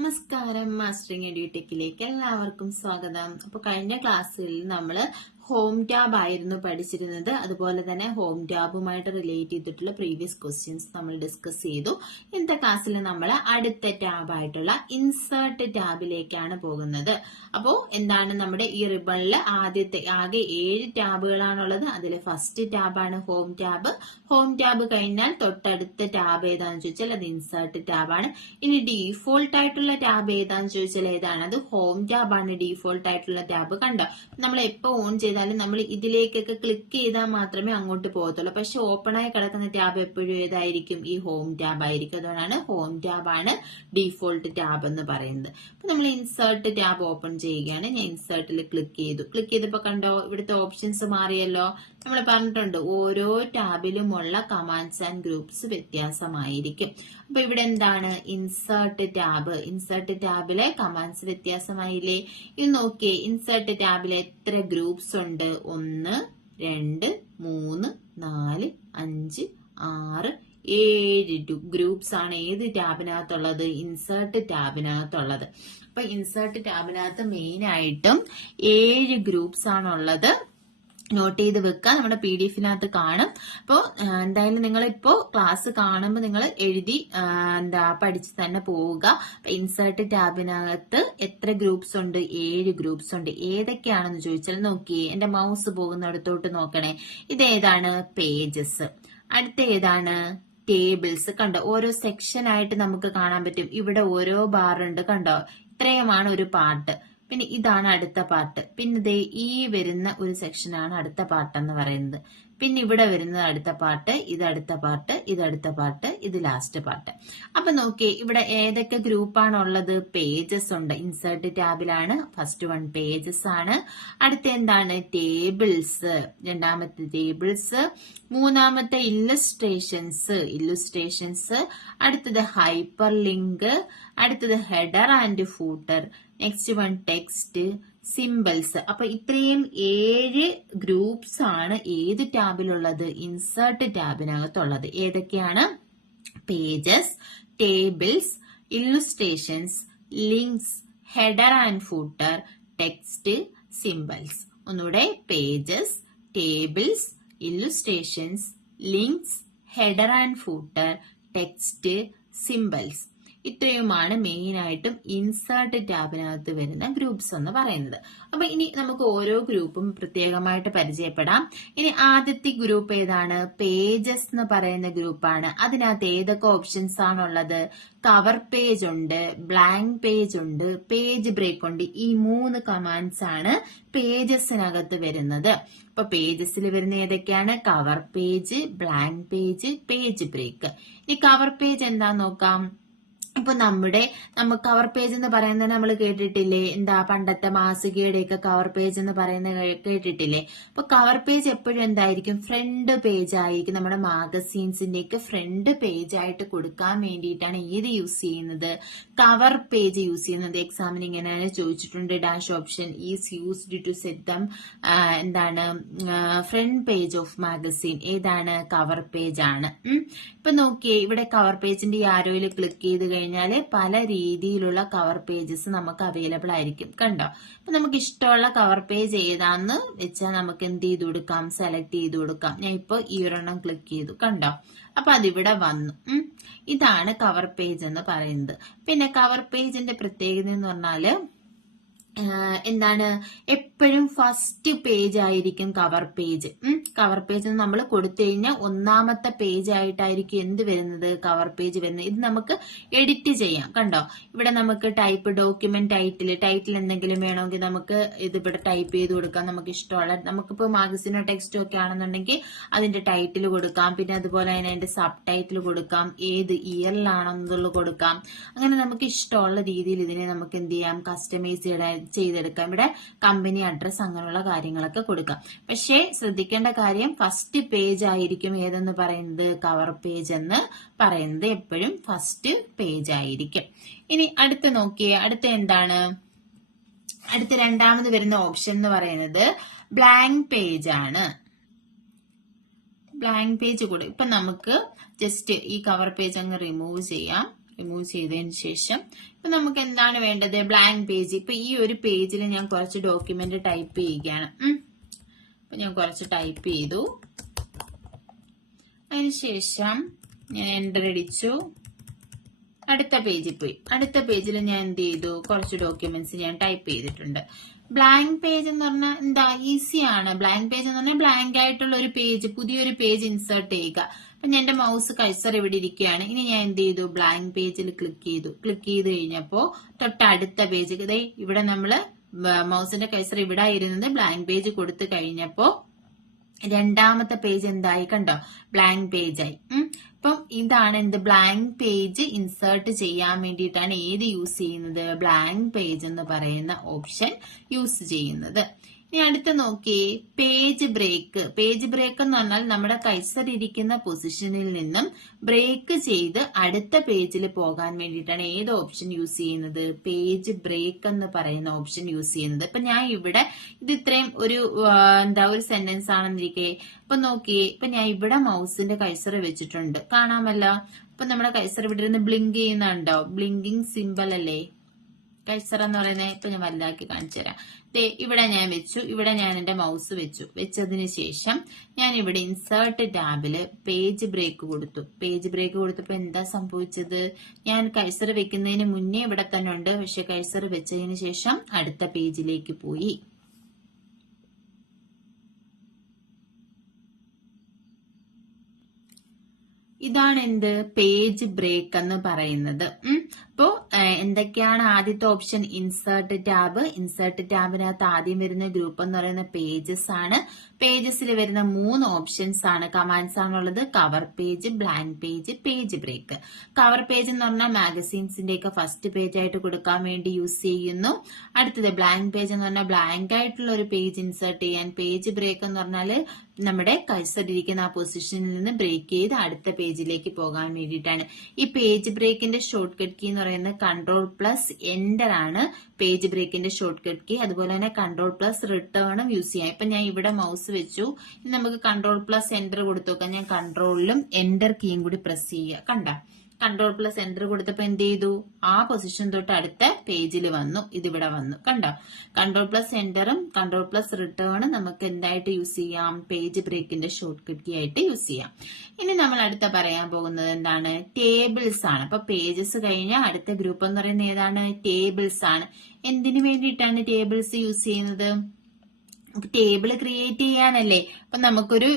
നമസ്കാരം, മാസ്റ്ററിംഗ് എഡ്യൂടെക്കിലേക്ക് എല്ലാവർക്കും സ്വാഗതം. അപ്പോൾ കഴിഞ്ഞ ക്ലാസ്സിൽ നമ്മൾ ഹോം ടാബ് ആയിരുന്നു പഠിച്ചിരുന്നത്. അതുപോലെ തന്നെ ഹോം ടാബുമായിട്ട് റിലേറ്റ് ചെയ്തിട്ടുള്ള പ്രീവിയസ് ക്വസ്റ്റ്യൻസ് നമ്മൾ ഡിസ്കസ് ചെയ്തു. ഇന്നത്തെ ക്ലാസ്സിൽ നമ്മൾ അടുത്ത ടാബ് ആയിട്ടുള്ള ഇൻസേർട്ട് ടാബിലേക്കാണ് പോകുന്നത്. അപ്പോൾ എന്താണ് നമ്മുടെ ഈ റിബണിൽ ആകെ 7 ടാബുകളാണുള്ളത്. അതിൽ ഫസ്റ്റ് ടാബാണ് ഹോം ടാബ്. ഹോം ടാബ് കഴിഞ്ഞാൽ തൊട്ടടുത്ത ടാബ് ഏതാണെന്ന് ചോദിച്ചാൽ അത് ഇൻസേർട്ട് ടാബാണ്. ഇനി ഡീഫോൾട്ട് ആയിട്ടുള്ള ടാബ് ഏതാണെന്ന് ചോദിച്ചാൽ ഏതാണ്? അത് ഹോം ടാബാണ് ഡീഫോൾട്ട് ആയിട്ടുള്ള ടാബ്. കണ്ടോ, നമ്മൾ എപ്പോൾ ഓൺ ചെയ്താലും നമ്മൾ ഇതിലേക്കൊക്കെ ക്ലിക്ക് ചെയ്താൽ മാത്രമേ അങ്ങോട്ട് പോകത്തുള്ളൂ. പക്ഷെ ഓപ്പൺ ആയി കിടക്കുന്ന ടാബ് എപ്പോഴും ഏതായിരിക്കും? ഈ ഹോം ടാബ് ആയിരിക്കും. അതുകൊണ്ടാണ് ഹോം ടാബാണ് ഡീഫോൾട്ട് ടാബ് എന്ന് പറയുന്നത്. അപ്പൊ നമ്മൾ ഇൻസേർട്ട് ടാബ് ഓപ്പൺ ചെയ്യുകയാണ്. ഞാൻ ഇൻസേർട്ടിൽ ക്ലിക്ക് ചെയ്തപ്പോ കണ്ടോ, ഇവിടുത്തെ ഓപ്ഷൻസ് മാറിയല്ലോ. നമ്മൾ പറഞ്ഞിട്ടുണ്ട് ഓരോ ടാബിലുമുള്ള കമാൻഡ്സ് ആൻഡ് ഗ്രൂപ്പ്സ് വ്യത്യാസമായിരിക്കും. അപ്പൊ ഇവിടെ എന്താണ്? ഇൻസേർട്ട് ടാബിലെ കമാൻഡ്സ് വ്യത്യാസമായില്ലേ? ഇത് നോക്കിയേ, ഇൻസേർട്ട് ടാബിൽ എത്ര ഗ്രൂപ്പ്സ് ഉണ്ട്? 1 2 3 4 5 6 7 ഗ്രൂപ്പ്സ് ആണ് ഏത് ടാബിനകത്തുള്ളത്? ഇൻസേർട്ട് ടാബിനകത്തുള്ളത്. അപ്പൊ ഇൻസേർട്ട് ടാബിനകത്ത് മെയിൻ ആയിട്ടും 7 ഗ്രൂപ്പ്സ് ആണുള്ളത്. നോട്ട് ചെയ്ത് വെക്കുക, നമ്മുടെ PDF-നകത്ത് കാണും. അപ്പോൾ എന്തായാലും നിങ്ങളിപ്പോ ക്ലാസ് കാണുമ്പോൾ നിങ്ങൾ എഴുതി പഠിച്ച് തന്നെ പോവുക. ഇൻസേർട്ട് ടാബിനകത്ത് എത്ര ഗ്രൂപ്പ്സ് ഉണ്ട്? 7 ഗ്രൂപ്പ്സ് ഉണ്ട്. ഏതൊക്കെയാണെന്ന് ചോദിച്ചാൽ നോക്കിയേ, എന്റെ മൗസ് പോകുന്നിടത്തോട്ട് നോക്കണേ. ഇതേതാണ്? പേജസ്. അടുത്ത ഏതാണ്? ടേബിൾസ്. കണ്ടോ, ഓരോ സെക്ഷൻ ആയിട്ട് നമുക്ക് കാണാൻ പറ്റും. ഇവിടെ ഓരോ ബാർ ഉണ്ട്. കണ്ടോ, ഇത്രയുമാണ് ഒരു പാർട്ട്. പിന്നെ ഇതാണ് അടുത്ത പാർട്ട്. പിന്നെ ദേ ഈ വരുന്ന ഒരു സെക്ഷനാണ് അടുത്ത പാർട്ട് എന്ന് പറയുന്നത്. പിന്നെ ഇവിടെ വരുന്നത് അടുത്ത പാർട്ട്, ഇത് അടുത്ത പാർട്ട്, ഇത് അടുത്ത പാർട്ട്, ഇത് ലാസ്റ്റ് പാർട്ട്. അപ്പൊ നോക്കിയേ, ഇവിടെ ഏതൊക്കെ ഗ്രൂപ്പാണുള്ളത്? പേജസ് ഉണ്ട്. ഇൻസേർട്ട് ടാബിലാണ് ഫസ്റ്റ് വൺ പേജസ് ആണ്. അടുത്ത എന്താണ്? ടേബിൾസ്. രണ്ടാമത്തെ ടേബിൾസ്. മൂന്നാമത്തെ ഇല്ലുസ്ട്രേഷൻസ്. അടുത്തത് ഹൈപ്പർ ലിങ്ക്. അടുത്തത് header and footer. Next one text, symbols. അപ്പൊ ഇത്രയും 7 ഗ്രൂപ്പ്സ് ആണ് ഏത് ടാബിലുള്ളത്? ഇൻസേർട്ട് ടാബിനകത്തുള്ളത്. ഏതൊക്കെയാണ്? Pages, tables, illustrations, links, header and footer, text, symbols. ഒന്നുകൂടെ, pages, tables, illustrations, links, header and footer, text, symbols. ഇത്രയുമാണ് മെയിൻ ആയിട്ടും ഇൻസേർട്ട് ടാബിനകത്ത് വരുന്ന ഗ്രൂപ്പ്സ് എന്ന് പറയുന്നത്. അപ്പൊ ഇനി നമുക്ക് ഓരോ ഗ്രൂപ്പും പ്രത്യേകമായിട്ട് പരിചയപ്പെടാം. ഇനി ആദ്യത്തെ ഗ്രൂപ്പ് ഏതാണ്? പേജസ് എന്ന് പറയുന്ന ഗ്രൂപ്പാണ്. അതിനകത്ത് ഏതൊക്കെ ഓപ്ഷൻസ് ആണുള്ളത്? കവർ പേജ് ഉണ്ട്, ബ്ലാങ്ക് പേജ് ഉണ്ട്, പേജ് ബ്രേക്ക് ഉണ്ട്. ഈ 3 കമാൻഡ്സ് ആണ് പേജസിനകത്ത് വരുന്നത്. അപ്പൊ പേജസിൽ വരുന്ന ഏതൊക്കെയാണ്? Cover page, blank page, page break. ഈ കവർ പേജ് എന്താന്ന് നോക്കാം. ഇപ്പൊ നമ്മൾ കവർ പേജ് എന്ന് പറയുന്നത് നമ്മൾ കേട്ടിട്ടില്ലേ? പണ്ടത്തെ മാസികയുടെ ഒക്കെ കവർ പേജ് എന്ന് പറയുന്നത് കേട്ടിട്ടില്ലേ? അപ്പൊ കവർ പേജ് എപ്പോഴും എന്തായിരിക്കും? ഫ്രണ്ട് പേജ് ആയിരിക്കും. നമ്മുടെ മാഗസീൻസിന്റെ ഒക്കെ ഫ്രണ്ട് പേജ് ആയിട്ട് കൊടുക്കാൻ വേണ്ടിയിട്ടാണ് ഏത് യൂസ് ചെയ്യുന്നത്? കവർ പേജ് യൂസ് ചെയ്യുന്നത്. എക്സാമിന് ഇങ്ങനെയാണ് ചോദിച്ചിട്ടുണ്ട്. Dash option is used to set them front page of magazine. ഏതാണ്? കവർ പേജ് ആണ്. ഇപ്പൊ നോക്കിയേ, ഇവിടെ കവർ പേജിന്റെ ഈ ആരോയിൽ ക്ലിക്ക് ചെയ്ത് കഴിഞ്ഞാൽ പല രീതിയിലുള്ള കവർ പേജസ് നമുക്ക് അവൈലബിൾ ആയിരിക്കും. കണ്ടോ, അപ്പൊ നമുക്ക് ഇഷ്ടമുള്ള കവർ പേജ് ഏതാന്ന് വെച്ചാൽ നമുക്ക് എന്ത് ചെയ്ത് കൊടുക്കാം? സെലക്ട് ചെയ്ത് കൊടുക്കാം. ഞാൻ ഇപ്പൊ ഈ ഒരെണ്ണം ക്ലിക്ക് ചെയ്തു. കണ്ടോ, അപ്പൊ അതിവിടെ വന്നു. ഇതാണ് കവർ പേജ് എന്ന് പറയുന്നത്. പിന്നെ കവർ പേജിന്റെ പ്രത്യേകത എന്ന് പറഞ്ഞാല് എപ്പോഴും ഫസ്റ്റ് പേജ് ആയിരിക്കും കവർ പേജ്. കവർ പേജ് നമ്മൾ കൊടുത്തു കഴിഞ്ഞാൽ 1ാമത്തെ പേജ് ആയിട്ടായിരിക്കും എന്ത് വരുന്നത്? കവർ പേജ് വരുന്നത്. ഇത് നമുക്ക് എഡിറ്റ് ചെയ്യാം. കണ്ടോ, ഇവിടെ നമുക്ക് ടൈപ്പ്, ഡോക്യുമെന്റ് ടൈറ്റിൽ എന്തെങ്കിലും വേണമെങ്കിൽ നമുക്ക് ഇതിവിടെ ടൈപ്പ് ചെയ്ത് കൊടുക്കാം. നമുക്ക് ഇഷ്ടമുള്ള, നമുക്കിപ്പോ മാഗസിനോ ടെക്സ്റ്റോ ഒക്കെ ആണെന്നുണ്ടെങ്കിൽ അതിന്റെ ടൈറ്റിൽ കൊടുക്കാം. പിന്നെ അതുപോലെ തന്നെ അതിന്റെ സബ് ടൈറ്റിൽ കൊടുക്കാം. ഏത് ഇയറിലാണെന്നുള്ളത് കൊടുക്കാം. അങ്ങനെ നമുക്ക് ഇഷ്ടമുള്ള രീതിയിൽ ഇതിനെ നമുക്ക് എന്ത് ചെയ്യാം? കസ്റ്റമൈസ് ചെയ്തെടുക്കാം. ഇവിടെ കമ്പനി അഡ്രസ് അങ്ങനെയുള്ള കാര്യങ്ങളൊക്കെ കൊടുക്കാം. പക്ഷേ ശ്രദ്ധിക്കേണ്ട കാര്യം, ഫസ്റ്റ് പേജ് ആയിരിക്കും ഏതെന്ന് പറയുന്നത്? കവർ പേജ് എന്ന് പറയുന്നത് എപ്പോഴും ഫസ്റ്റ് പേജ് ആയിരിക്കും. ഇനി അടുത്ത് നോക്കിയേ, അടുത്ത എന്താണ്? അടുത്ത രണ്ടാമത് വരുന്ന ഓപ്ഷൻ എന്ന് പറയുന്നത് ബ്ലാങ്ക് പേജ് ആണ്. ബ്ലാങ്ക് പേജ് കൂടെ ഇപ്പൊ നമുക്ക് ജസ്റ്റ് ഈ കവർ പേജ് അങ്ങ് റിമൂവ് ചെയ്യാം. റിമൂവ് ചെയ്തതിന് ശേഷം ഇപ്പൊ നമുക്ക് എന്താണ് വേണ്ടത്? Blank page. ഇപ്പൊ ഈ ഒരു പേജിൽ ഞാൻ കുറച്ച് ഡോക്യുമെന്റ് ടൈപ്പ് ചെയ്യുകയാണ്. അപ്പൊ ഞാൻ കുറച്ച് ടൈപ്പ് ചെയ്തു. അതിനുശേഷം ഞാൻ എന്റർ അടിച്ചു. അടുത്ത പേജിൽ പോയി. അടുത്ത പേജിൽ ഞാൻ എന്ത് ചെയ്തു? കുറച്ച് ഡോക്യുമെന്റ്സ് ഞാൻ ടൈപ്പ് ചെയ്തിട്ടുണ്ട്. ബ്ലാങ്ക് പേജ് എന്ന് പറഞ്ഞാൽ എന്താ? ഈസിയാണ്. ബ്ലാങ്ക് പേജ് എന്ന് പറഞ്ഞാൽ ബ്ലാങ്ക് ആയിട്ടുള്ള ഒരു പേജ്, പുതിയൊരു പേജ് ഇൻസേർട്ട് ചെയ്യുക. അപ്പൊ ഞാൻ എന്റെ മൗസ് കഴ്സർ ഇവിടെ ഇരിക്കുകയാണ്. ഇനി ഞാൻ എന്ത് ചെയ്തു? ബ്ലാങ്ക് പേജിൽ ക്ലിക്ക് ചെയ്തു. ക്ലിക്ക് ചെയ്ത് കഴിഞ്ഞപ്പോ തൊട്ടടുത്ത പേജ് ഇതേ ഇവിടെ നമ്മള് മൗസിന്റെ കഴ്സർ ഇവിടെ ഇരുന്നത് ബ്ലാങ്ക് പേജ് കൊടുത്തു കഴിഞ്ഞപ്പോ രണ്ടാമത്തെ പേജ് എന്തായി? കണ്ടോ? ബ്ലാങ്ക് പേജ് ആയി. അപ്പം ഇതാണ് എന്ത്? ബ്ലാങ്ക് പേജ് ഇൻസേർട്ട് ചെയ്യാൻ വേണ്ടിയിട്ടാണ് ഏത് യൂസ് ചെയ്യുന്നത്? ബ്ലാങ്ക് പേജ് എന്ന് പറയുന്ന ഓപ്ഷൻ യൂസ് ചെയ്യുന്നത്. ഇനി അടുത്ത് നോക്കിയേ, പേജ് ബ്രേക്ക്. പേജ് ബ്രേക്ക് എന്ന് പറഞ്ഞാൽ നമ്മുടെ കഴ്സർ ഇരിക്കുന്ന പൊസിഷനിൽ നിന്നും ബ്രേക്ക് ചെയ്ത് അടുത്ത പേജിൽ പോകാൻ വേണ്ടിയിട്ടാണ് ഏത് ഓപ്ഷൻ യൂസ് ചെയ്യുന്നത്? പേജ് ബ്രേക്ക് എന്ന് പറയുന്ന ഓപ്ഷൻ യൂസ് ചെയ്യുന്നത്. ഇപ്പൊ ഞാൻ ഇവിടെ ഇത് ഇത്രയും ഒരു ഒരു സെന്റൻസ് ആണെന്നിരിക്കെ അപ്പൊ നോക്കിയേ, ഇപ്പൊ ഞാൻ ഇവിടെ മൗസിന്റെ കഴ്സർ വെച്ചിട്ടുണ്ട്, കാണാമല്ലോ. അപ്പൊ നമ്മുടെ കഴ്സർ ഇവിടെ ഇരുന്ന് ബ്ലിങ്ക് ചെയ്യുന്നുണ്ടോ? ബ്ലിങ്കിങ് സിമ്പിൾ അല്ലേ കഴ്സർ എന്ന് പറയുന്നത്? ഇപ്പൊ ഞാൻ വലുതാക്കി കാണിച്ചു തരാം. ഇവിടെ ഞാൻ വെച്ചു. ഇവിടെ ഞാൻ എന്റെ മൗസ് വെച്ചു. വെച്ചതിന് ശേഷം ഞാൻ ഇവിടെ ഇൻസേർട്ട് ടാബില് പേജ് ബ്രേക്ക് കൊടുത്തു. പേജ് ബ്രേക്ക് കൊടുത്തപ്പോ എന്താ സംഭവിച്ചത്? ഞാൻ കഴ്സർ വെക്കുന്നതിന് മുന്നേ ഇവിടെ തന്നെ ഉണ്ട്, പക്ഷെ കഴ്സർ വെച്ചതിന് ശേഷം അടുത്ത പേജിലേക്ക് പോയി. ഇതാണ് എന്ത്? പേജ് ബ്രേക്ക് എന്ന് പറയുന്നത്. അപ്പോ എന്തൊക്കെയാണ് ആദ്യത്തെ ഓപ്ഷൻ? Insert tab. ഇൻസേർട്ട് ടാബിനകത്ത് ആദ്യം വരുന്ന ഗ്രൂപ്പ് എന്ന് പറയുന്ന പേജസ് ആണ്. പേജസിൽ വരുന്ന 3 ഓപ്ഷൻസ് ആണ്, കമാൻഡ്സ് ആണുള്ളത്. Cover page, blank page, page break. Cover page എന്ന് പറഞ്ഞാൽ മാഗസീൻസിന്റെ ഒക്കെ ഫസ്റ്റ് പേജ് ആയിട്ട് കൊടുക്കാൻ വേണ്ടി യൂസ് ചെയ്യുന്നു. അടുത്തത് ബ്ലാങ്ക് പേജ് എന്ന് പറഞ്ഞാൽ ബ്ലാങ്ക് ആയിട്ടുള്ള ഒരു പേജ് ഇൻസേർട്ട് ചെയ്യാൻ. പേജ് ബ്രേക്ക് എന്ന് പറഞ്ഞാൽ നമ്മുടെ കഴ്സർ ഇരിക്കുന്ന ആ പൊസിഷനിൽ നിന്ന് ബ്രേക്ക് ചെയ്ത് അടുത്ത പേജിലേക്ക് പോകാൻ വേണ്ടിയിട്ടാണ്. ഈ പേജ് ബ്രേക്കിന്റെ ഷോർട്ട് കട്ട് കീ എന്ന് പറയുന്നത് Ctrl+Enter ആണ് പേജ് ബ്രേക്കിന്റെ ഷോർട്ട് കട്ട് കീ. അതുപോലെ തന്നെ Ctrl+Return യൂസ് ചെയ്യാം. ഇപ്പൊ ഞാൻ ഇവിടെ മൗസ് വെച്ചു. ഇനി നമുക്ക് Ctrl+Enter കൊടുത്തു നോക്കാം. ഞാൻ കൺട്രോളിലും എന്റർ കീയും കൂടി പ്രസ് ചെയ്യുക. കണ്ട? Ctrl+Enter കൊടുത്തപ്പോ എന്ത് ചെയ്തു? ആ പൊസിഷൻ തൊട്ട് അടുത്ത പേജിൽ വന്നു. ഇതിവിടെ വന്നു. കണ്ടോ? Ctrl+Enterഉം Ctrl+Return നമുക്ക് എന്തായിട്ട് യൂസ് ചെയ്യാം? പേജ് ബ്രേക്കിന്റെ ഷോർട്ട് കട്ട് കീ ആയിട്ട് യൂസ് ചെയ്യാം. ഇനി നമ്മൾ അടുത്ത പറയാൻ പോകുന്നത് എന്താണ്? ടേബിൾസ് ആണ്. അപ്പൊ പേജസ് കഴിഞ്ഞ അടുത്ത ഗ്രൂപ്പ് എന്ന് പറയുന്നത് ഏതാണ്? ടേബിൾസ് ആണ്. എന്തിനു വേണ്ടിയിട്ടാണ് ടേബിൾസ് യൂസ് ചെയ്യുന്നത്? ടേബിൾ ക്രിയേറ്റ് ചെയ്യാനല്ലേ. അപ്പൊ നമുക്കൊരു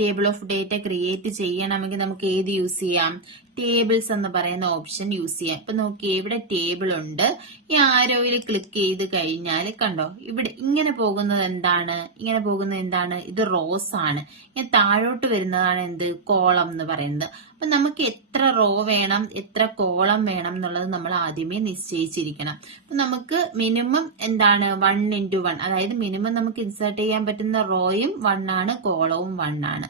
ടേബിൾ ഓഫ് ഡേറ്റ ക്രിയേറ്റ് ചെയ്യണമെങ്കിൽ നമുക്ക് ഏത് യൂസ് ചെയ്യാം? ടേബിൾസ് എന്ന് പറയുന്ന ഓപ്ഷൻ യൂസ് ചെയ്യാം. ഇപ്പൊ നോക്കിയേ, ഇവിടെ ടേബിൾ ഉണ്ട്. ഈ ആരോയിൽ ക്ലിക്ക് ചെയ്ത് കഴിഞ്ഞാൽ കണ്ടോ, ഇവിടെ ഇങ്ങനെ പോകുന്നത് എന്താണ്? ഇങ്ങനെ പോകുന്നത് എന്താണ്? ഇത് റോസ് ആണ്. ഇങ്ങനെ താഴോട്ട് വരുന്നതാണ് എന്ത്? കോളം എന്ന് പറയുന്നത്. അപ്പൊ നമുക്ക് എത്ര റോ വേണം, എത്ര കോളം വേണം എന്നുള്ളത് നമ്മൾ ആദ്യമേ നിശ്ചയിച്ചിരിക്കണം. അപ്പൊ നമുക്ക് മിനിമം എന്താണ്? 1x1, അതായത് മിനിമം നമുക്ക് ഇൻസേർട്ട് ചെയ്യാൻ പറ്റുന്ന റോയും 1 ആണ്, കോളവും 1 ആണ്.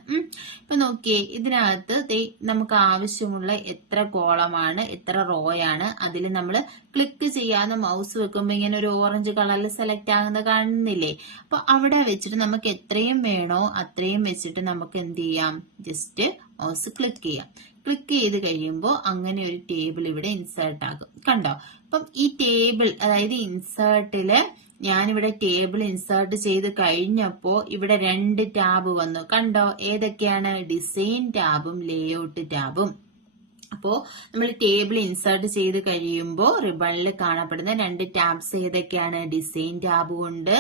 ഇപ്പൊ നോക്കിയേ, ഇതിനകത്ത് നമുക്ക് ആവശ്യമുള്ള എത്ര കോളമാണ്, എത്ര റോയാണ്, അതിൽ നമ്മൾ ക്ലിക്ക് ചെയ്യാതെ മൗസ് വെക്കുമ്പോ ഇങ്ങനെ ഒരു ഓറഞ്ച് കളറിൽ സെലക്ട് ആകുന്നത് കാണുന്നില്ലേ? അപ്പൊ അവിടെ വെച്ചിട്ട് നമുക്ക് എത്രയും വേണോ അത്രയും വെച്ചിട്ട് നമുക്ക് എന്ത് ചെയ്യാം? ജസ്റ്റ് മൗസ് ക്ലിക്ക് ചെയ്യാം. ക്ലിക്ക് ചെയ്ത് കഴിയുമ്പോൾ അങ്ങനെ ഒരു ടേബിൾ ഇവിടെ ഇൻസേർട്ട് ആകും. കണ്ടോ? അപ്പം ഈ ടേബിൾ, അതായത് ഇൻസേർട്ടില് ഞാനിവിടെ ടേബിൾ ഇൻസേർട്ട് ചെയ്ത് കഴിഞ്ഞപ്പോ ഇവിടെ 2 ടാബ് വന്നു. കണ്ടോ? ഏതൊക്കെയാണ്? ഡിസൈൻ ടാബും ലേഔട്ട് ടാബും. അപ്പോ നമ്മൾ ടേബിൾ ഇൻസേർട്ട് ചെയ്ത് കഴിയുമ്പോൾ റിബണിൽ കാണപ്പെടുന്ന 2 ടാബ്സ് ഏതൊക്കെയാണ്? ഡിസൈൻ ടാബും ഉണ്ട്,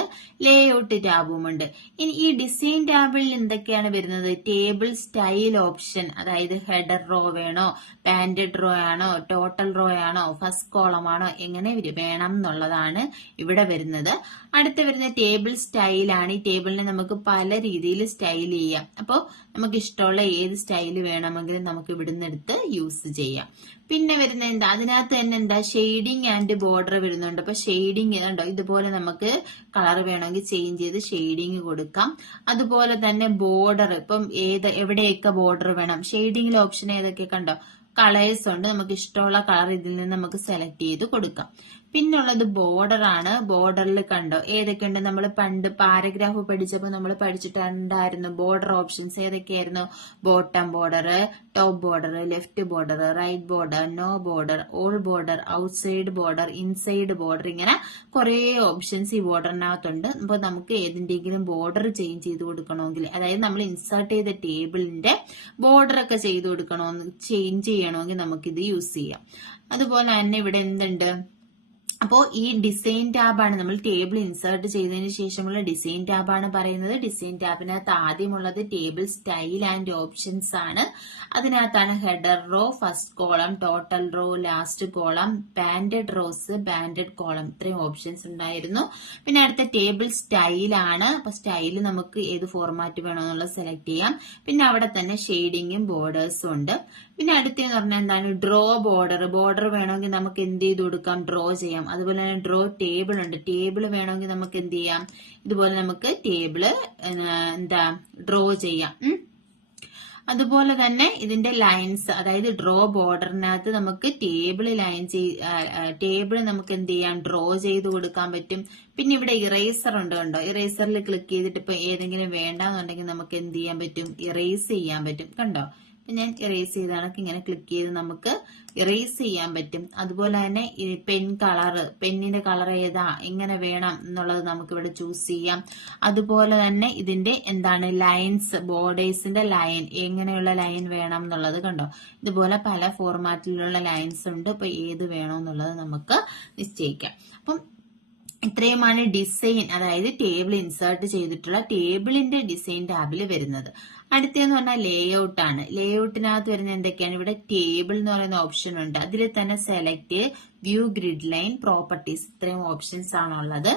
ലേഔട്ട് ടാബും ഉണ്ട്. ഇനി ഈ ഡിസൈൻ ടാബിൽ എന്തൊക്കെയാണ് വരുന്നത്? ടേബിൾ സ്റ്റൈൽ ഓപ്ഷൻ, അതായത് ഹെഡർ റോ വേണോ, പാൻഡഡ് റോ ആണോ, ടോട്ടൽ റോ ആണോ, ഫസ്റ്റ് കോളം ആണോ, എങ്ങനെ വേണം എന്നുള്ളതാണ് ഇവിടെ വരുന്നത്. അടുത്ത വരുന്ന ടേബിൾ സ്റ്റൈലാണ്. ഈ ടേബിളിനെ നമുക്ക് പല രീതിയിൽ സ്റ്റൈൽ ചെയ്യാം. അപ്പോൾ നമുക്ക് ഇഷ്ടമുള്ള ഏത് സ്റ്റൈൽ വേണമെങ്കിലും നമുക്ക് ഇവിടുന്ന് എടുത്ത് യൂസ് ചെയ്യാം. പിന്നെ വരുന്ന എന്താ? അതിനകത്ത് തന്നെ എന്താ? ഷെയ്ഡിങ് ആൻഡ് ബോർഡർ വരുന്നുണ്ട്. അപ്പൊ ഷെയ്ഡിങ് കണ്ടോ, ഇതുപോലെ നമുക്ക് കളർ വേണമെങ്കിൽ ചേഞ്ച് ചെയ്ത് ഷെയ്ഡിങ് കൊടുക്കാം. അതുപോലെ തന്നെ ബോർഡർ, ഇപ്പം എവിടെയൊക്കെ ബോർഡർ വേണം, ഷെയ്ഡിങ്ങിലെ ഓപ്ഷൻ ഏതൊക്കെ കണ്ടോ? കളേഴ്സ് ഉണ്ട്. നമുക്ക് ഇഷ്ടമുള്ള കളർ ഇതിൽ നിന്ന് നമുക്ക് സെലക്ട് ചെയ്ത് കൊടുക്കാം. പിന്നുള്ളത് ബോർഡർ ആണ്. ബോർഡറിൽ കണ്ടോ ഏതൊക്കെയുണ്ട്? നമ്മൾ പണ്ട് പാരഗ്രാഫ് പഠിച്ചപ്പോൾ നമ്മൾ പഠിച്ചിട്ടുണ്ടായിരുന്നു ബോർഡർ ഓപ്ഷൻസ്. ഏതൊക്കെയായിരുന്നു? Bottom border, top border, left border, right border, no border, all border, outside border, inside border, ഇങ്ങനെ കുറെ ഓപ്ഷൻസ് ഈ ബോർഡറിനകത്തുണ്ട്. അപ്പൊ നമുക്ക് ഏതിന്റെങ്കിലും ബോർഡർ ചേഞ്ച് ചെയ്ത് കൊടുക്കണമെങ്കിൽ, അതായത് നമ്മൾ ഇൻസേർട്ട് ചെയ്ത ടേബിളിന്റെ ബോർഡർ ഒക്കെ ചെയ്ത് കൊടുക്കണമെന്ന് ചേഞ്ച് ചെയ്യണമെങ്കിൽ നമുക്ക് ഇത് യൂസ് ചെയ്യാം. അതുപോലെ തന്നെ ഇവിടെ എന്തുണ്ട്? അപ്പോൾ ഈ ഡിസൈൻ ടാബാണ് നമ്മൾ ടേബിൾ ഇൻസേർട്ട് ചെയ്തതിന് ശേഷമുള്ള ഡിസൈൻ ടാബാണ് പറയുന്നത്. ഡിസൈൻ ടാബിനകത്ത് ആദ്യമുള്ളത് ടേബിൾ സ്റ്റൈൽ ആൻഡ് ഓപ്ഷൻസ് ആണ്. അതിനകത്താണ് header row, first column, total row, last column, banded rows, banded column, ഇത്രയും ഓപ്ഷൻസ് ഉണ്ടായിരുന്നു. പിന്നെ അടുത്ത ടേബിൾ സ്റ്റൈലാണ്. അപ്പൊ സ്റ്റൈൽ നമുക്ക് ഏത് ഫോർമാറ്റ് വേണമെന്നുള്ളത് സെലക്ട് ചെയ്യാം. പിന്നെ അവിടെ തന്നെ ഷെയ്ഡിങ്ങും ബോർഡേഴ്സും ഉണ്ട്. പിന്നെ അടുത്തെന്ന് പറഞ്ഞാൽ എന്താണ്? Draw border. ബോർഡർ വേണമെങ്കിൽ നമുക്ക് എന്ത് ചെയ്ത് കൊടുക്കാം? ഡ്രോ ചെയ്യാം. അതുപോലെ തന്നെ ഡ്രോ ടേബിൾ ഉണ്ട്. ടേബിൾ വേണമെങ്കിൽ നമുക്ക് എന്ത് ചെയ്യാം? ഇതുപോലെ നമുക്ക് ടേബിള് ഡ്രോ ചെയ്യാം. അതുപോലെ തന്നെ ഇതിന്റെ ലൈൻസ്, അതായത് ഡ്രോ ബോർഡറിനകത്ത് നമുക്ക് ടേബിൾ നമുക്ക് എന്ത് ചെയ്യാം? ഡ്രോ ചെയ്ത് കൊടുക്കാൻ പറ്റും. പിന്നെ ഇവിടെ ഇറേസർ ഉണ്ട് കണ്ടോ? ഇറേസറിൽ ക്ലിക്ക് ചെയ്തിട്ട് ഇപ്പൊ ഏതെങ്കിലും വേണ്ടാന്നുണ്ടെങ്കിൽ നമുക്ക് എന്ത് ചെയ്യാൻ പറ്റും? ഇറേസ് ചെയ്യാൻ പറ്റും. കണ്ടോ? ഞാൻ ഇറേസ് ചെയ്താണ് ഇങ്ങനെ ക്ലിക്ക് ചെയ്ത് നമുക്ക് ഇറേസ് ചെയ്യാൻ പറ്റും. അതുപോലെ തന്നെ പെൻ കളർ, പെന്നിന്റെ കളർ ഏതാ, എങ്ങനെ വേണം എന്നുള്ളത് നമുക്ക് ഇവിടെ ചൂസ് ചെയ്യാം. അതുപോലെ തന്നെ ഇതിന്റെ ലൈൻസ്, ബോർഡേഴ്സിന്റെ ലൈൻ, എങ്ങനെയുള്ള ലൈൻ വേണം എന്നുള്ളത് കണ്ടോ? ഇതുപോലെ പല ഫോർമാറ്റിലുള്ള ലൈൻസ് ഉണ്ട്. അപ്പൊ ഏത് വേണം എന്നുള്ളത് നമുക്ക് നിശ്ചയിക്കാം. അപ്പം ഇത്രയുമാണ് ഡിസൈൻ, അതായത് ടേബിൾ ഇൻസേർട്ട് ചെയ്തിട്ടുള്ള ടേബിളിന്റെ ഡിസൈൻ ടാബിൽ വരുന്നത്. അടുത്തെന്ന് പറഞ്ഞാൽ ലേഔട്ട് ആണ്. ലേഔട്ടിനകത്ത് വരുന്ന എന്തൊക്കെയാണ്? ഇവിടെ ടേബിൾ എന്ന് പറയുന്ന ഓപ്ഷൻ ഉണ്ട്. അതിൽ തന്നെ select, view, grid line, properties, ഇത്രയും ഓപ്ഷൻസ് ആണുള്ളത്.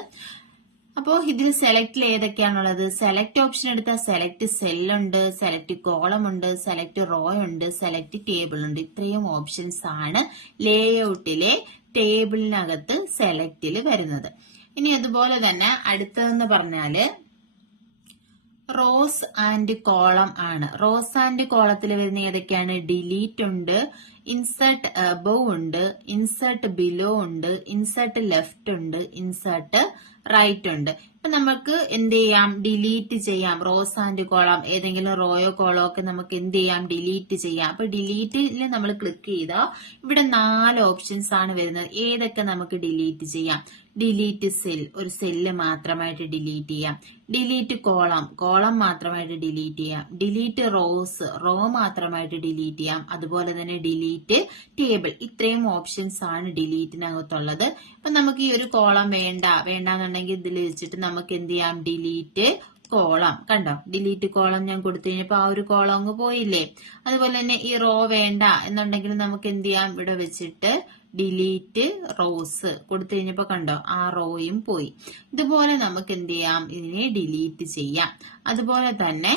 അപ്പോൾ ഇതിൽ സെലക്ടിൽ ഏതൊക്കെയാണുള്ളത്? സെലക്ട് ഓപ്ഷൻ എടുത്താൽ സെലക്ട് സെല്ലുണ്ട്, സെലക്ട് കോളം ഉണ്ട്, സെലക്ട് റോ ഉണ്ട്, സെലക്ട് ടേബിൾ ഉണ്ട്. ഇത്രയും ഓപ്ഷൻസ് ആണ് ലേഔട്ടിലെ ടേബിളിനകത്ത് സെലക്ടിൽ വരുന്നത്. ഇനി അതുപോലെ തന്നെ അടുത്തതെന്ന് പറഞ്ഞാല് റോസ് ആൻഡ് കോളം ആണ്. റോസ് ആൻഡ് കോളത്തിൽ വരുന്ന ഏതൊക്കെയാണ്? ഡിലീറ്റ് ഉണ്ട്, ഇൻസേർട്ട് അബവ് ഉണ്ട്, ഇൻസേർട്ട് ബിലോ ഉണ്ട്, ഇൻസേർട്ട് ലെഫ്റ്റ് ഉണ്ട്, ഇൻസേർട്ട് റൈറ്റ് ഉണ്ട്. ഇപ്പൊ നമുക്ക് എന്ത് ചെയ്യാം? ഡിലീറ്റ് ചെയ്യാം. റോസ് ആൻഡ് കോളം, ഏതെങ്കിലും റോയോ കോളോ ഒക്കെ നമുക്ക് എന്ത് ചെയ്യാം? ഡിലീറ്റ് ചെയ്യാം. അപ്പൊ ഡിലീറ്റിൽ നമ്മൾ ക്ലിക്ക് ചെയ്താൽ ഇവിടെ 4 ഓപ്ഷൻസ് ആണ് വരുന്നത്. ഏതൊക്കെ നമുക്ക് ഡിലീറ്റ് ചെയ്യാം? ഡിലീറ്റ് സെൽ, ഒരു സെല്ല് മാത്രമായിട്ട് ഡിലീറ്റ് ചെയ്യാം. ഡിലീറ്റ് കോളം, കോളം മാത്രമായിട്ട് ഡിലീറ്റ് ചെയ്യാം. ഡിലീറ്റ് റോസ്, റോ മാത്രമായിട്ട് ഡിലീറ്റ് ചെയ്യാം. അതുപോലെ തന്നെ ഡിലീറ്റ് ടേബിൾ. ഇത്രയും ഓപ്ഷൻസ് ആണ് ഡിലീറ്റിനകത്തുള്ളത്. അപ്പൊ നമുക്ക് ഈ ഒരു കോളം വേണ്ടാന്നുണ്ടെങ്കിൽ ഇതിൽ വെച്ചിട്ട് നമുക്ക് എന്ത് ചെയ്യാം? Delete column. കണ്ടോ? ഡിലീറ്റ് കോളം ഞാൻ കൊടുത്തു കഴിഞ്ഞപ്പോ ആ ഒരു കോളം അങ്ങ് പോയില്ലേ? അതുപോലെ തന്നെ ഈ റോ വേണ്ട എന്നുണ്ടെങ്കിൽ നമുക്ക് എന്ത് ചെയ്യാം? ഇവിടെ വെച്ചിട്ട് ഡിലീറ്റ് റോസ് കൊടുത്തു കഴിഞ്ഞപ്പോ കണ്ടോ? ആ റോയും പോയി. ഇതുപോലെ നമുക്ക് എന്ത് ചെയ്യാം? ഇതിനെ ഡിലീറ്റ് ചെയ്യാം. അതുപോലെ തന്നെ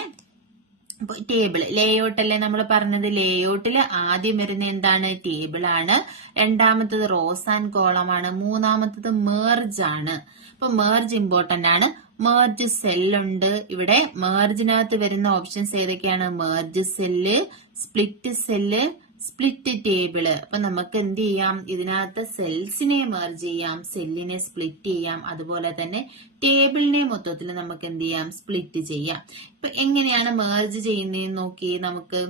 ടേബിൾ ലേഔട്ട് അല്ലേ നമ്മൾ പറഞ്ഞത്? ലേഔട്ടിൽ ആദ്യം വരുന്ന എന്താണ്? ടേബിൾ ആണ്. രണ്ടാമത്തത് റോസ് ആൻഡ് കോളം ആണ്. മൂന്നാമത്തത് മേർജ് ആണ്. അപ്പൊ മേർജ് ഇമ്പോർട്ടന്റ് ആണ്. മേർജ് സെല്ലുണ്ട്. ഇവിടെ മേർജിനകത്ത് വരുന്ന ഓപ്ഷൻസ് ഏതൊക്കെയാണ്? Merge cell, split cell, split table. അപ്പൊ നമുക്ക് എന്ത് ചെയ്യാം? ഇതിനകത്ത് സെൽസിനെ മെർജ് ചെയ്യാം, സെല്ലിനെ സ്പ്ലിറ്റ് ചെയ്യാം. അതുപോലെ തന്നെ ടേബിളിനെ മൊത്തത്തിൽ നമുക്ക് എന്ത് ചെയ്യാം? സ്പ്ലിറ്റ് ചെയ്യാം. ഇപ്പൊ എങ്ങനെയാണ് മെർജ് ചെയ്യുന്നതെന്ന് നോക്കി നമുക്ക്.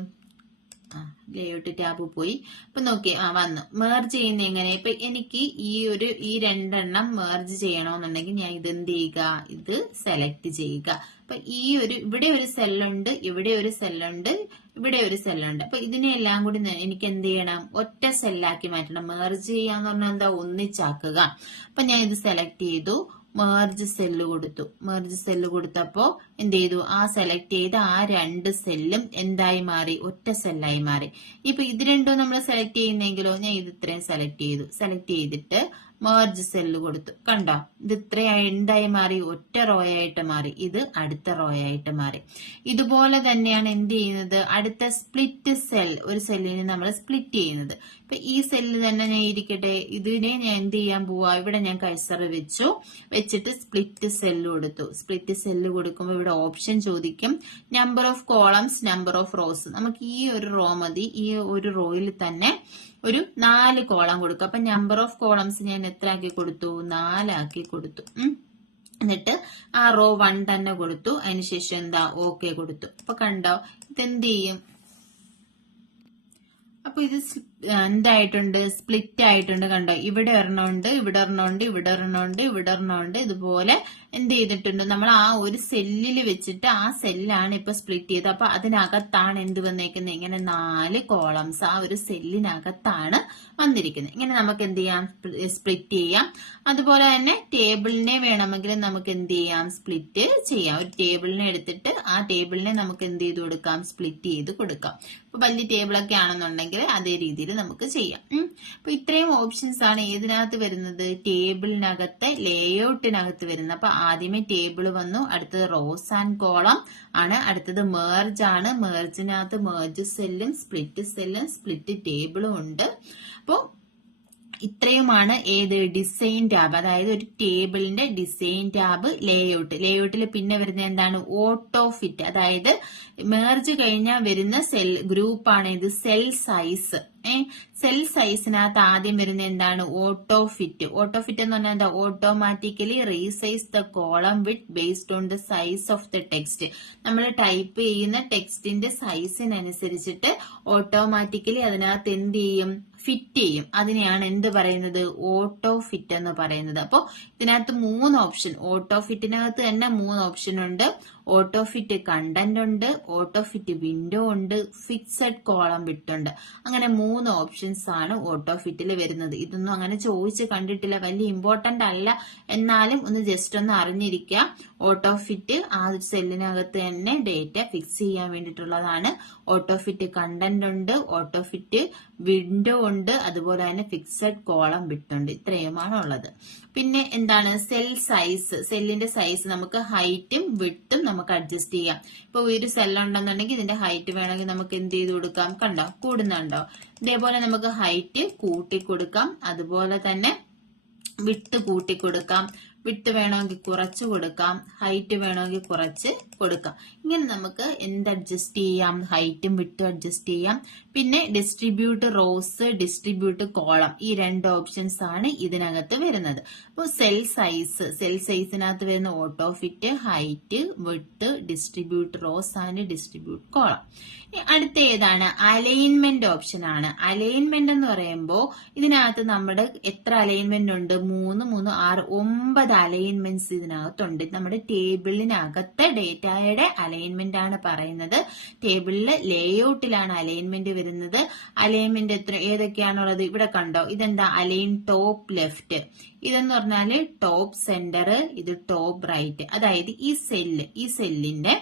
ലേഔട്ട് ടാബ് പോയി. ഇപ്പൊ നോക്കി വന്നു. മെർജ് ചെയ്യുന്ന എങ്ങനെ? ഇപ്പൊ എനിക്ക് ഈ 2 എണ്ണം മെർജ് ചെയ്യണമെന്നുണ്ടെങ്കിൽ ഞാൻ ഇത് എന്ത് ചെയ്യുക? ഇത് സെലക്ട് ചെയ്യുക. അപ്പൊ ഇവിടെ ഒരു സെല്ലുണ്ട്, ഇവിടെ ഒരു സെല്ലുണ്ട്, ഇവിടെ ഒരു സെല്ലുണ്ട്. അപ്പൊ ഇതിനെല്ലാം കൂടി എനിക്ക് എന്ത് ചെയ്യണം? ഒറ്റ സെല്ലാക്കി മാറ്റണം. മെർജ് ചെയ്യാന്ന് പറഞ്ഞാൽ എന്താ? ഒന്നിച്ചാക്കുക. അപ്പൊ ഞാൻ ഇത് സെലക്ട് ചെയ്തു, മെർജ് സെല്ല് കൊടുത്തു. മെർജ് സെല്ല് കൊടുത്തപ്പോ എന്ത് ചെയ്തു? ആ സെലക്ട് ചെയ്ത ആ 2 സെല്ലും എന്തായി മാറി? ഒറ്റ സെല്ലായി മാറി. ഇപ്പൊ ഇത് രണ്ടും നമ്മൾ സെലക്ട് ചെയ്യുന്നെങ്കിലോ, ഞാൻ ഇത് ഇത്രയും സെലക്ട് ചെയ്തു. സെലക്ട് ചെയ്തിട്ട് മെർജ് സെല്ല് കൊടുത്തു. കണ്ടോ, ഇത് ഇത്രയായി എന്തായി മാറി? ഒറ്റ റോ ആയിട്ട് മാറി. ഇത് അടുത്ത റോ ആയിട്ട് മാറി. ഇതുപോലെ തന്നെയാണ് എന്ത് ചെയ്യുന്നത്? അടുത്ത സ്പ്ലിറ്റ് സെൽ, ഒരു സെല്ലിനെ നമ്മൾ സ്പ്ലിറ്റ് ചെയ്യുന്നത്. ഇപ്പൊ ഈ സെല്ല് തന്നെ ഞാൻ ഇരിക്കട്ടെ, ഇതിനെ ഞാൻ എന്ത് ചെയ്യാൻ പോവാ? ഇവിടെ ഞാൻ കഴ്സർ വെച്ചിട്ട് സ്പ്ലിറ്റ് സെല്ല് കൊടുത്തു. സ്പ്ലിറ്റ് സെല്ല് കൊടുക്കുമ്പോൾ ഇവിടെ ഓപ്ഷൻ ചോദിക്കും, number of columns, number of rows. നമുക്ക് ഈ ഒരു റോ മതി. ഈ ഒരു റോയിൽ തന്നെ ഒരു 4 കോളം കൊടുക്കും. അപ്പൊ നമ്പർ ഓഫ് കോളംസ് ഞാൻ എത്ര ആക്കി കൊടുത്തു? 4 ആക്കി കൊടുത്തു. എന്നിട്ട് ആ റോ 1 തന്നെ കൊടുത്തു. അതിനുശേഷം എന്താ? ഓക്കെ കൊടുത്തു. അപ്പൊ കണ്ടോ, ഇതെന്ത് ചെയ്യും? അപ്പൊ ഇത് എന്തായിട്ടുണ്ട്? സ്പ്ലിറ്റ് ആയിട്ടുണ്ട്. കണ്ടോ, ഇവിടെ ഒരെണ്ണമുണ്ട്, ഇവിടെ ഒരെണ്ണമുണ്ട്, ഇവിടെ ഒരെണ്ണമുണ്ട്, ഇവിടെ ഒരെണ്ണമുണ്ട്. ഇതുപോലെ എന്ത് ചെയ്തിട്ടുണ്ട്? നമ്മൾ ആ ഒരു സെല്ലിൽ വെച്ചിട്ട് ആ സെല്ലാണ് ഇപ്പൊ സ്പ്ലിറ്റ് ചെയ്തത്. അപ്പൊ അതിനകത്താണ് എന്ത് വന്നേക്കുന്നത്? ഇങ്ങനെ 4 കോളംസ് ആ ഒരു സെല്ലിനകത്താണ് വന്നിരിക്കുന്നത്. ഇങ്ങനെ നമുക്ക് എന്ത് ചെയ്യാം? സ്പ്ലിറ്റ് ചെയ്യാം. അതുപോലെ തന്നെ ടേബിളിനെ വേണമെങ്കിൽ നമുക്ക് എന്ത് ചെയ്യാം? സ്പ്ലിറ്റ് ചെയ്യാം. ഒരു ടേബിളിനെ എടുത്തിട്ട് ആ ടേബിളിനെ നമുക്ക് എന്ത് ചെയ്ത് കൊടുക്കാം? സ്പ്ലിറ്റ് ചെയ്ത് കൊടുക്കാം. ഇപ്പൊ വലിയ ടേബിളൊക്കെ ആണെന്നുണ്ടെങ്കിൽ അതേ രീതിയിൽ നമുക്ക് ചെയ്യാം. അപ്പൊ ഇത്രയും ഓപ്ഷൻസ് ആണ് ഏതിനകത്ത് വരുന്നത്? ടേബിളിനകത്ത്, ലേഔട്ടിനകത്ത് വരുന്നത്. അപ്പൊ ആദ്യമേ ടേബിൾ വന്നു, അടുത്തത് റോസ് ആൻഡ് കോളം ആണ്, അടുത്തത് മെർജ് ആണ്. മെർജിനകത്ത് മെർജ് സെല്ലും സ്പ്ലിറ്റ് ടേബിളും ഉണ്ട്. അപ്പോ ഇത്രയുമാണ് ഏത്? Design tab. അതായത് ഒരു ടേബിളിന്റെ ഡിസൈൻ ടാബ്, ലേഔട്ടിൽ പിന്നെ വരുന്നത് എന്താണ്? Auto fit. അതായത് മെർജ് കഴിഞ്ഞാൽ വരുന്ന സെൽ ഗ്രൂപ്പാണ് ഇത് സെൽ സൈസ്. സെൽ സൈസിനകത്ത് ആദ്യം വരുന്ന എന്താണ്? Auto fit. ഓട്ടോ ഫിറ്റ് എന്ന് പറഞ്ഞാൽ എന്താ? Automatically resize the column with based on the size of the text. നമ്മൾ ടൈപ്പ് ചെയ്യുന്ന ടെക്സ്റ്റിന്റെ സൈസിനനുസരിച്ചിട്ട് ഓട്ടോമാറ്റിക്കലി അതിനകത്ത് എന്ത് ചെയ്യും? ഫിറ്റ് ചെയ്യും. അതിനെയാണ് എന്ത് പറയുന്നത്? ഓട്ടോ ഫിറ്റ് എന്ന് പറയുന്നത്. അപ്പോ ഇതിനകത്ത് 3 ഓപ്ഷൻ, ഓട്ടോ ഫിറ്റിനകത്ത് തന്നെ 3 ഓപ്ഷൻ ഉണ്ട്. ഓട്ടോ ഫിറ്റ് കണ്ടന്റ് ഉണ്ട്, ഓട്ടോ ഫിറ്റ് വിൻഡോ ഉണ്ട്, ഫിക്സഡ് കോളം വിട്ട് ഉണ്ട്. അങ്ങനെ 3 ഓപ്ഷൻസ് ആണ് ഓട്ടോ ഫിറ്റിൽ വരുന്നത്. ഇതൊന്നും അങ്ങനെ ചോദിച്ച് കണ്ടിട്ടില്ല, വലിയ ഇമ്പോർട്ടന്റ് അല്ല, എന്നാലും ഒന്ന് ജസ്റ്റ് ഒന്ന് അറിഞ്ഞിരിക്കുക. ഓട്ടോ ഫിറ്റ് ആ സെല്ലിനകത്ത് തന്നെ ഡേറ്റ ഫിക്സ് ചെയ്യാൻ വേണ്ടിയിട്ടുള്ളതാണ്. ഓട്ടോ ഫിറ്റ് കണ്ടന്റ് ഉണ്ട്, ഓട്ടോ ഫിറ്റ് വിൻഡോ ഉണ്ട്, അതുപോലെ തന്നെ ഫിക്സഡ് കോളം വിട്ടുണ്ട്. ഇത്രയുമാണ് ഉള്ളത്. പിന്നെ എന്താണ്? Cell size. സെല്ലിന്റെ സൈസ് നമുക്ക് ഹൈറ്റും വിട്ടും നമുക്ക് അഡ്ജസ്റ്റ് ചെയ്യാം. ഇപ്പൊ ഒരു സെല്ലുണ്ടെന്നുണ്ടെങ്കിൽ ഇതിന്റെ ഹൈറ്റ് വേണമെങ്കിൽ നമുക്ക് എന്ത് ചെയ്ത് കൊടുക്കാം? കണ്ടോ, കൂടുന്നുണ്ടോ? ഇതേപോലെ നമുക്ക് ഹൈറ്റ് കൂട്ടി കൊടുക്കാം, അതുപോലെ തന്നെ വിട്ട് കൂട്ടി കൊടുക്കാം. വിട്ട് വേണമെങ്കിൽ കുറച്ച് കൊടുക്കാം, ഹൈറ്റ് വേണമെങ്കിൽ കുറച്ച് കൊടുക്കാം. ഇങ്ങനെ നമുക്ക് എന്ത് അഡ്ജസ്റ്റ് ചെയ്യാം? ഹൈറ്റും വിട്ടും അഡ്ജസ്റ്റ് ചെയ്യാം. പിന്നെ ഡിസ്ട്രിബ്യൂട്ട് റോസ്, ഡിസ്ട്രിബ്യൂട്ട് കോളം, ഈ 2 ഓപ്ഷൻസ് ആണ് ഇതിനകത്ത് വരുന്നത്. അപ്പോൾ സെൽ സൈസിനകത്ത് വരുന്ന ഓട്ടോ ഫിറ്റ്, ഹൈറ്റ്, വിട്ട്, distribute rose and distribute column. അടുത്ത ഏതാണ്? അലൈൻമെന്റ് ഓപ്ഷൻ ആണ്. അലൈൻമെന്റ് എന്ന് പറയുമ്പോൾ ഇതിനകത്ത് നമ്മുടെ എത്ര അലൈൻമെന്റ് ഉണ്ട്? 3, 3, 6, 9 അലൈൻമെന്റ്സ് ഇതിനകത്തുണ്ട്. നമ്മുടെ ടേബിളിനകത്ത് ഡേറ്റയുടെ അലൈൻമെന്റ് ആണ് പറയുന്നത്. ടേബിളില് ലേഔട്ടിലാണ് അലൈൻമെന്റ് വരുന്നത്. അലൈൻമെന്റ് ഏതൊക്കെയാണുള്ളത്? ഇവിടെ കണ്ടോ, ഇതെന്താ? Align top left. ഇതെന്ന് പറഞ്ഞാല് ടോപ്പ് സെന്റർ, ഇത് ടോപ്പ് റൈറ്റ്. അതായത് ഈ സെല്ലിന്റെ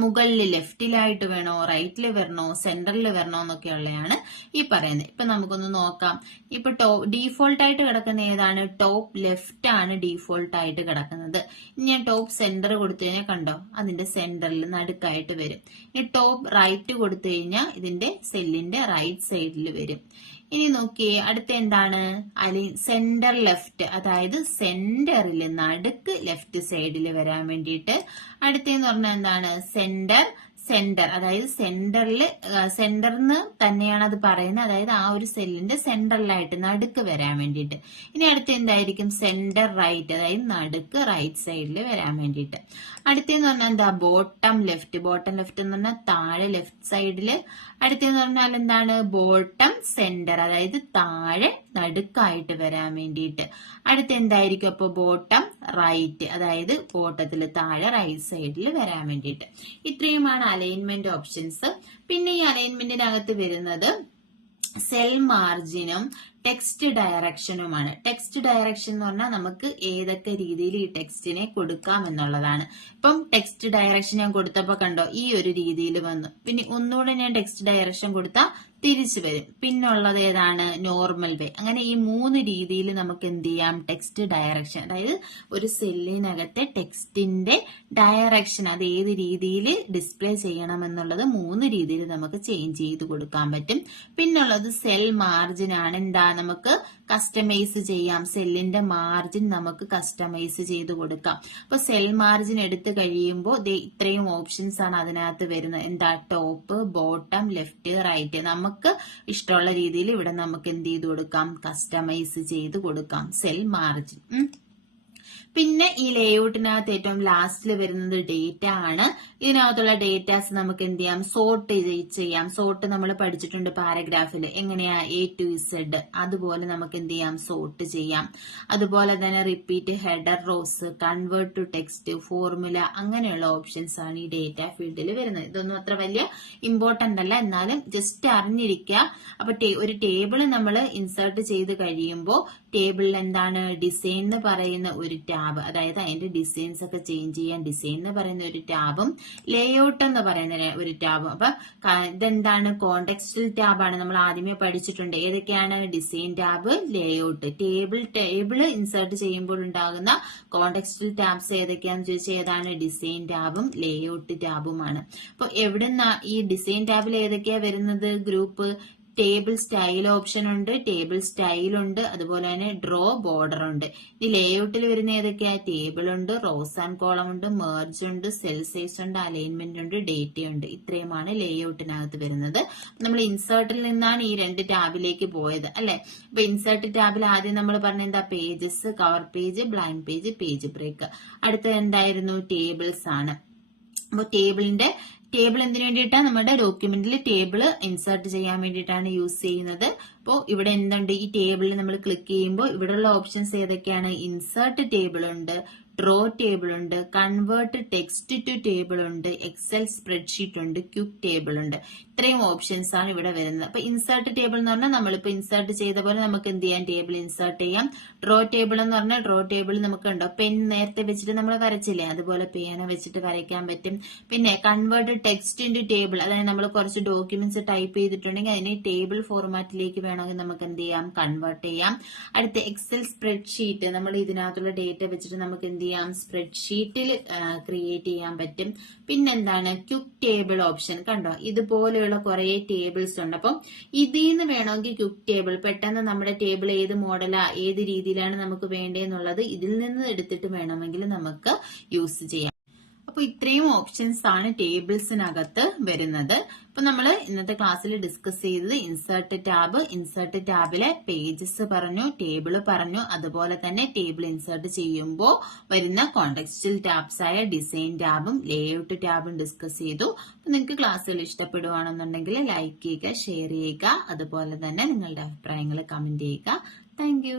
മുകളിൽ ലെഫ്റ്റിലായിട്ട് വേണോ, റൈറ്റിൽ വരണോ, സെന്ററിൽ വരണോ എന്നൊക്കെയുള്ളതാണ് ഈ പറയുന്നത്. ഇപ്പൊ നമുക്കൊന്ന് നോക്കാം. ഇപ്പൊ ഡീഫോൾട്ട് ആയിട്ട് കിടക്കുന്ന ഏതാണ്? ടോപ്പ് ലെഫ്റ്റ് ആണ് ഡീഫോൾട്ട് ആയിട്ട് കിടക്കുന്നത്. ഇനി ഞാൻ ടോപ്പ് സെന്റർ കൊടുത്തു കഴിഞ്ഞാൽ കണ്ടോ, അതിന്റെ സെന്ററിൽ നടുക്കായിട്ട് വരും. ഇനി ടോപ്പ് റൈറ്റ് കൊടുത്തു കഴിഞ്ഞാൽ ഇതിന്റെ സെല്ലിന്റെ റൈറ്റ് സൈഡിൽ വരും. ഇനി നോക്കിയേ, അടുത്ത എന്താണ്? സെന്റർ ലെഫ്റ്റ്, അതായത് സെന്ററിൽ നടുക്ക് ലെഫ്റ്റ് സൈഡിൽ വരാൻ വേണ്ടിയിട്ട്. അടുത്തെന്ന് പറഞ്ഞാൽ എന്താണ്? സെന്റർ, അതായത് സെന്ററിന് തന്നെയാണ് അത് പറയുന്നത്. അതായത് ആ ഒരു സെല്ലിന്റെ സെന്ററിലായിട്ട് നടുക്ക് വരാൻ വേണ്ടിയിട്ട്. ഇനി അടുത്ത എന്തായിരിക്കും? സെന്റർ റൈറ്റ്, അതായത് നടുക്ക് റൈറ്റ് സൈഡിൽ വരാൻ വേണ്ടിയിട്ട്. അടുത്തെന്ന് പറഞ്ഞാൽ എന്താ? ബോട്ടം ലെഫ്റ്റ് എന്ന് പറഞ്ഞാൽ താഴെ ലെഫ്റ്റ് സൈഡില്. അടുത്തെന്ന് പറഞ്ഞാൽ എന്താണ്? ബോട്ടം സെന്റർ, അതായത് താഴെ നടുക്കായിട്ട് വരാൻ വേണ്ടിയിട്ട്. അടുത്ത എന്തായിരിക്കും? അപ്പൊ ബോട്ടം റൈറ്റ്, അതായത് ബോട്ടത്തിൽ താഴെ റൈറ്റ് സൈഡിൽ വരാൻ വേണ്ടിയിട്ട്. ഇത്രയുമാണ് അലൈൻമെന്റ് ഓപ്ഷൻസ്. പിന്നെ ഈ അലൈൻമെന്റിനകത്ത് വരുന്നത് സെൽ മാർജിനും ടെക്സ്റ്റ് ഡയറക്ഷനുമാണ്. ടെക്സ്റ്റ് ഡയറക്ഷൻ എന്ന് പറഞ്ഞാൽ നമുക്ക് ഏതൊക്കെ രീതിയിൽ ഈ ടെക്സ്റ്റിനെ കൊടുക്കാം എന്നുള്ളതാണ്. ഇപ്പം ടെക്സ്റ്റ് ഡയറക്ഷൻ ഞാൻ കൊടുത്തപ്പോ കണ്ടോ, ഈ ഒരു രീതിയിൽ വന്നു. പിന്നെ ഒന്നുകൂടെ ഞാൻ ടെക്സ്റ്റ് ഡയറക്ഷൻ കൊടുത്താൽ തിരിച്ചു വരും. പിന്നുള്ളത് ഏതാണ്? നോർമൽ വേ. അങ്ങനെ ഈ 3 രീതിയിൽ നമുക്ക് എന്ത് ചെയ്യാം? ടെക്സ്റ്റ് ഡയറക്ഷൻ, അതായത് ഒരു സെല്ലിനകത്തെ ടെക്സ്റ്റിന്റെ ഡയറക്ഷൻ അത് ഏത് രീതിയിൽ ഡിസ്പ്ലേ ചെയ്യണം എന്നുള്ളത് 3 രീതിയിൽ നമുക്ക് ചേഞ്ച് ചെയ്ത് കൊടുക്കാൻ പറ്റും. പിന്നുള്ളത് സെൽ മാർജിൻ ആണ്. എന്താ? നമുക്ക് കസ്റ്റമൈസ് ചെയ്യാം. സെല്ലിന്റെ മാർജിൻ നമുക്ക് കസ്റ്റമൈസ് ചെയ്ത് കൊടുക്കാം. അപ്പൊ സെൽ മാർജിൻ എടുത്തു കഴിയുമ്പോൾ ഇത്രയും ഓപ്ഷൻസ് ആണ് അതിനകത്ത് വരുന്നത്. എന്താ? Top, bottom, left, right. നമുക്ക് ഇഷ്ടമുള്ള രീതിയിൽ ഇവിടെ നമുക്ക് എന്ത് ചെയ്ത് കൊടുക്കാം? കസ്റ്റമൈസ് ചെയ്ത് കൊടുക്കാം സെൽ മാർജിൻ. പിന്നെ ഈ ലേഔട്ടിനകത്ത് ഏറ്റവും ലാസ്റ്റിൽ വരുന്നത് ഡേറ്റ ആണ്. ഇതിനകത്തുള്ള ഡേറ്റാസ് നമുക്ക് എന്ത് ചെയ്യാം? സോർട്ട് ചെയ്യാം. സോർട്ട് നമ്മൾ പഠിച്ചിട്ടുണ്ട് പാരഗ്രാഫിൽ. എങ്ങനെയാ? A to Z. അതുപോലെ നമുക്ക് എന്ത് ചെയ്യാം? സോർട്ട് ചെയ്യാം. അതുപോലെ തന്നെ repeat, header, rows, convert to text, formula, അങ്ങനെയുള്ള ഓപ്ഷൻസ് ആണ് ഈ ഡേറ്റ ഫീൽഡിൽ വരുന്നത്. ഇതൊന്നും അത്ര വലിയ ഇമ്പോർട്ടന്റ് അല്ല, എന്നാലും ജസ്റ്റ് അറിഞ്ഞിരിക്കുക. അപ്പൊ ഒരു ടേബിൾ നമ്മൾ ഇൻസേർട്ട് ചെയ്ത് കഴിയുമ്പോൾ ടേബിളിൽ എന്താണ്? ഡിസൈൻ എന്ന് പറയുന്ന ഒരു ടാബ്, അതായത് അതിന്റെ ഡിസൈൻസ് ഒക്കെ ചേഞ്ച് ചെയ്യാൻ ഡിസൈൻ എന്ന് പറയുന്ന ഒരു ടാബും ലേഔട്ട് എന്ന് പറയുന്ന ഒരു ടാബും. അപ്പൊ ഇതെന്താണ്? കോണ്ടെക്സ്റ്റൽ ടാബാണ്. നമ്മൾ ആദ്യമേ പഠിച്ചിട്ടുണ്ട്. ഏതൊക്കെയാണ്? Design tab, layout. Table insert ചെയ്യുമ്പോൾ ഉണ്ടാകുന്ന കോണ്ടെക്സ്റ്റൽ ടാബ്സ് ഏതൊക്കെയാന്ന് ചോദിച്ചാൽ ഏതാണ്? ഡിസൈൻ ടാബും ലേഔട്ട് ടാബുമാണ്. അപ്പൊ എവിടുന്ന ഈ ഡിസൈൻ ടാബിൽ ഏതൊക്കെയാ വരുന്നത്? ഗ്രൂപ്പ്, ടേബിൾ സ്റ്റൈൽ ഓപ്ഷൻ ഉണ്ട്, ടേബിൾ സ്റ്റൈൽ ഉണ്ട്, അതുപോലെ തന്നെ ഡ്രോ ബോർഡർ ഉണ്ട്. ഈ ലേഔട്ടിൽ വരുന്ന ഏതൊക്കെയാ? ടേബിൾ ഉണ്ട്, റോസ് ആൻഡ് കോളം ഉണ്ട്, മെർജ് ഉണ്ട്, സെൽ സൈസ് ഉണ്ട്, അലൈൻമെന്റ് ഉണ്ട്, ഡേറ്റ ഉണ്ട്. ഇത്രയുമാണ് ലേഔട്ടിനകത്ത് വരുന്നത്. നമ്മൾ ഇൻസേർട്ടിൽ നിന്നാണ് ഈ 2 ടാബിലേക്ക് പോയത് അല്ലെ. അപ്പൊ ഇൻസേർട്ട് ടാബിൽ ആദ്യം നമ്മൾ പറഞ്ഞ എന്താ? Pages, cover page, blank page, page break. അടുത്തത് എന്തായിരുന്നു? ടേബിൾസ് ആണ്. അപ്പൊ ടേബിൾ എന്തിനു വേണ്ടിയിട്ടാണ്? നമ്മുടെ ഡോക്യുമെന്റിൽ ടേബിൾ ഇൻസേർട്ട് ചെയ്യാൻ വേണ്ടിയിട്ടാണ് യൂസ് ചെയ്യുന്നത്. അപ്പോൾ ഇവിടെ എന്തുണ്ട്? ഈ ടേബിളിൽ നമ്മൾ ക്ലിക്ക് ചെയ്യുമ്പോൾ ഇവിടെയുള്ള ഓപ്ഷൻസ് ഏതൊക്കെയാണ്? ഇൻസേർട്ട് ടേബിൾ ഉണ്ട്, ഡ്രോ ടേബിൾ ഉണ്ട്, കൺവേർട്ട് ടെക്സ്റ്റ് ടു ടേബിൾ ഉണ്ട്, എക്സൽ സ്പ്രെഡ്ഷീറ്റ് ഉണ്ട്, ക്വിക്ക് ടേബിൾ ഉണ്ട്. ഇത്രയും ഓപ്ഷൻസ് ആണ് ഇവിടെ വരുന്നത്. അപ്പൊ ഇൻസേർട്ട് ടേബിൾ എന്ന് പറഞ്ഞാൽ നമ്മളിപ്പോ ഇൻസേർട്ട് ചെയ്ത പോലെ നമുക്ക് എന്ത് ചെയ്യാം? ടേബിൾ ഇൻസേർട്ട് ചെയ്യാം. ഡ്രോ ടേബിൾ എന്ന് പറഞ്ഞാൽ ഡ്രോ ടേബിൾ നമുക്ക് ഉണ്ടോ? പെൻ നേരത്തെ വെച്ചിട്ട് നമ്മൾ വരച്ചില്ലേ, അതുപോലെ പേന വെച്ചിട്ട് വരയ്ക്കാൻ പറ്റും. പിന്നെ convert text into table, അതായത് നമ്മൾ കുറച്ച് ഡോക്യുമെന്റ്സ് ടൈപ്പ് ചെയ്തിട്ടുണ്ടെങ്കിൽ അതിനെ ടേബിൾ ഫോർമാറ്റിലേക്ക് വേണമെങ്കിൽ നമുക്ക് എന്ത് ചെയ്യാം? കൺവേർട്ട് ചെയ്യാം. അടുത്ത എക്സൽ സ്പ്രെഡ്ഷീറ്റ്, നമ്മൾ ഇതിനകത്തുള്ള ഡേറ്റ വെച്ചിട്ട് നമുക്ക് എന്ത് ചെയ്യാം? സ്പ്രെഡ്ഷീറ്റിൽ ക്രിയേറ്റ് ചെയ്യാൻ പറ്റും. പിന്നെന്താണ്? Quick table option. കണ്ടോ? ഇതുപോലെയുള്ള കുറെ ടേബിൾസ് ഉണ്ട്. അപ്പം ഇതിൽ നിന്ന് വേണമെങ്കിൽ ക്വിക്ക് ടേബിൾ പെട്ടെന്ന് നമ്മുടെ ടേബിൾ ഏത് മോഡലാ, ഏത് രീതിയിലാണ് നമുക്ക് വേണ്ടതെന്നുള്ളത് ഇതിൽ നിന്ന് എടുത്തിട്ട് വേണമെങ്കിൽ നമുക്ക് യൂസ് ചെയ്യാം. അപ്പൊ ഇത്രയും ഓപ്ഷൻസ് ആണ് ടേബിൾസിനകത്ത് വരുന്നത്. അപ്പൊ നമ്മൾ ഇന്നത്തെ ക്ലാസ്സിൽ ഡിസ്കസ് ചെയ്തത് ഇൻസേർട്ട് ടാബിലെ പേജസ് പറഞ്ഞു, ടേബിൾ പറഞ്ഞു, അതുപോലെ തന്നെ ടേബിൾ ഇൻസേർട്ട് ചെയ്യുമ്പോൾ വരുന്ന കോണ്ടെക്സ്റ്റൽ ടാബ്സ് ആയ ഡിസൈൻ ടാബും ലേഔട്ട് ടാബും ഡിസ്കസ് ചെയ്തു. അപ്പൊ നിങ്ങൾക്ക് ക്ലാസ്സുകൾ ഇഷ്ടപ്പെടുവാണെന്നുണ്ടെങ്കിൽ ലൈക്ക് ചെയ്യുക, ഷെയർ ചെയ്യുക, അതുപോലെ തന്നെ നിങ്ങളുടെ അഭിപ്രായങ്ങൾ കമന്റ് ചെയ്യുക. താങ്ക്